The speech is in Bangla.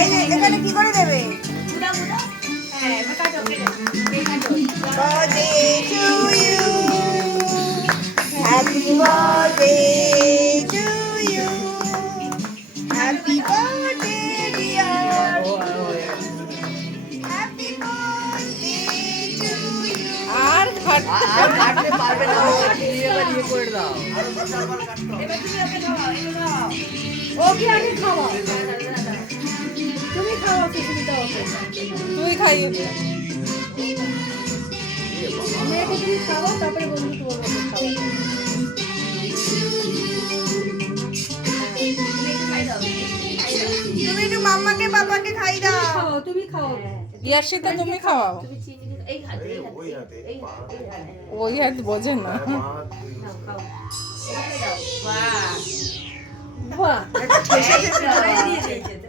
এই যে এখানে কি করে দেবে? Birthday to you. Happy birthday to you. Happy birthday dear. Happy birthday to you. আর কাটতে পারবে না এবার ইয়ে করে দাও। ওকে আগে খাওয়াও, তুমি খাওয়াও, সুস্মিতা ওকে। তুই খাইয়ে দে। মেয়েকে তুমি খাওয়াও, তারপরে বন্ধুকে বলবো ওকে খাওয়াতে। তুমি একটু মাম্মাকে বাবাকে খাই দাও। খাওয়াও, তুমি খাওয়াও। ইয়াশিতা তুমি খাওয়াও। ওই হাত বোঝে না। বাহ, ঠেসে ঠেসে দিয়ে দিয়েছে।